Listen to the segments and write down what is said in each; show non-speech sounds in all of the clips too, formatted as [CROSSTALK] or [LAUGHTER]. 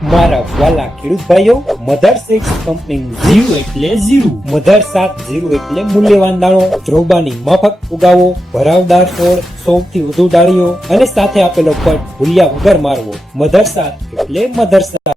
મારા વાલા ખેડૂત ભાઈઓ મધર સિક્સ કંપની ઝીરો એટલે ઝીરો મધર સાત ઝીરો એટલે મૂલ્યવાન દાણો દ્રોબાની મફત ઉગાવો, ભરાવદાર છોડ, સૌથી વધુ ડાળીઓ અને સાથે આપેલો પટ ભૂલ્યા વગર મારવો. મધર સાત એટલે મધર સાત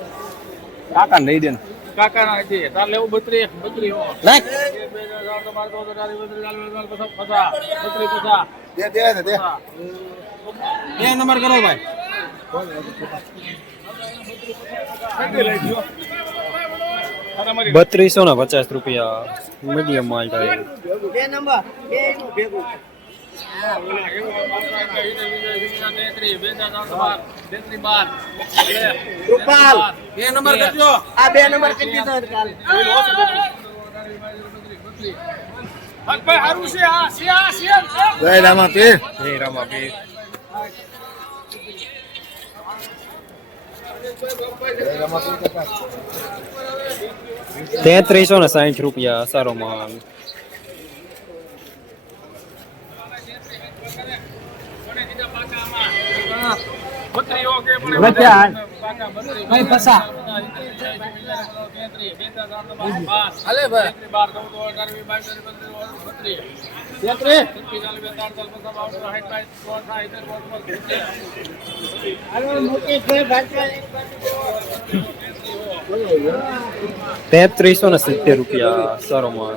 કાકા નહીં દે કાકા ના છે. તાર લેવું બત્રી બત્રી હો. નાખ બત્રી પચાસ દે દે દે દે. બે નંબર કરો ભાઈ. બત્રીસો ને પચાસ રૂપિયા મીડિયમ માલ થાય. બે નંબર બે ભેગું. રૂપાલ બે નંબર કરજો. આ બે નંબર કરી દીધો કાલ. જય રામા જય જય તેત્રીસો ને સાહીઠ રૂપિયા સારો માલ ભાઈ પસા હાલે ભાઈ. તેત્રીસો ને સિત્તેર રૂપિયા સારો માલ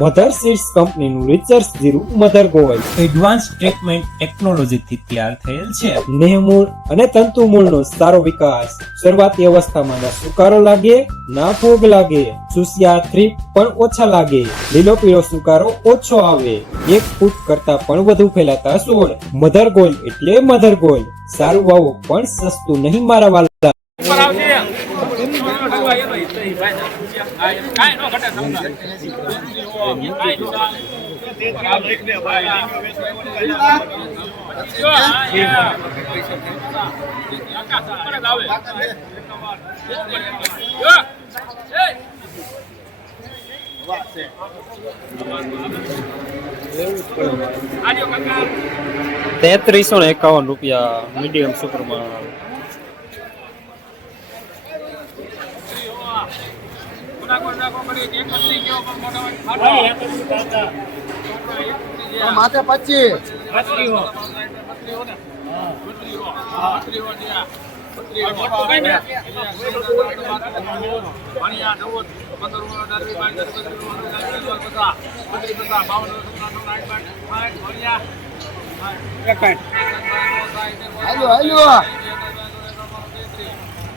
મધર સીડ્સ કંપનીનું રિસર્ચ જીરું મધર ગોવલ એડવાન્સ ટ્રીટમેન્ટ ટેકનોલોજીથી તૈયાર થયેલ છે. નેહમૂળ અને તંતુમૂળનો સારો વિકાસ. શરૂઆતી અવસ્થામાં ના સુકારો લાગે ના ફૂગ લાગે. સુસિયા થ્રીપ પણ ઓછા લાગે. લીલો પીળો સુકારો ઓછો આવે. એક ફૂટ કરતા પણ વધુ ફેલાતા છોડ મધર ગોલ એટલે મધર ગોલ સારું વાવો પણ સસ્તું નહીં મારા વાલા. કાંઈ નો ઘટે તેત્રીસો ને એકાવન રૂપિયા મીડિયમ સુપરમાં માથે પચીસ. હાલો હાલો.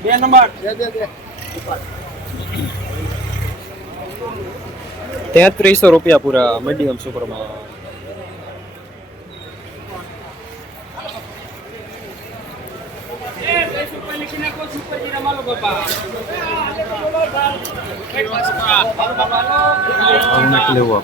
બે નંબર. દે દે દે તેત્રીસો રૂપિયા પૂરા મીડિયમ સુપરમાં લેવું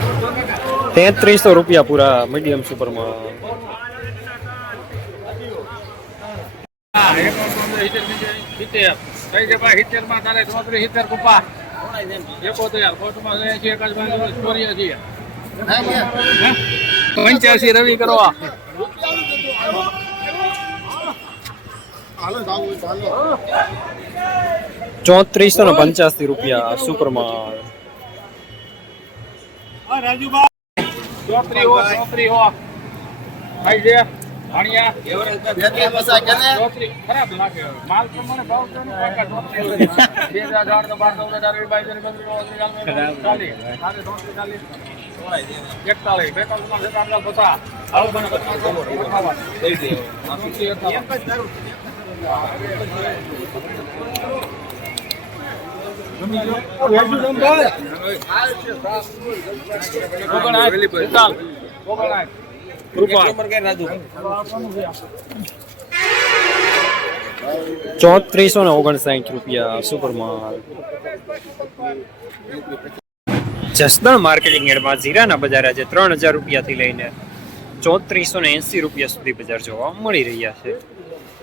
તેત્રીસો રૂપિયા પૂરા મીડિયમ સુપરમાં? પંચ્યાસી રવિ કરવા ચોત્રીસો ને પંચ્યાસી રૂપિયા સુપરમાં ચોત્રી હો ચોત્રી હો ભાઈ ચોત્રી ખરાબ લાગે. માલ પ્રમાણે ભાવ. [LAUGHS] બે હજાર તો બાર ચૌદ અઢાર વીસ, બાવીસ, ત્રેવીસ, બત્રીસ, ચોત્રીસ, ચાલીસ. એકતાલીસ. બેતાલીસમાં બધા આવું બને બધા. ચોત્રીસ, ને ઓગણસાઠ રૂપિયા સુપરમાં જસદણ માર્કેટિંગ એડમાં જીરાના બજાર આજે ત્રણ હજાર રૂપિયાથી લઈને ચોત્રીસો ને એંસી રૂપિયા સુધી બજાર જોવા મળી રહ્યા છે.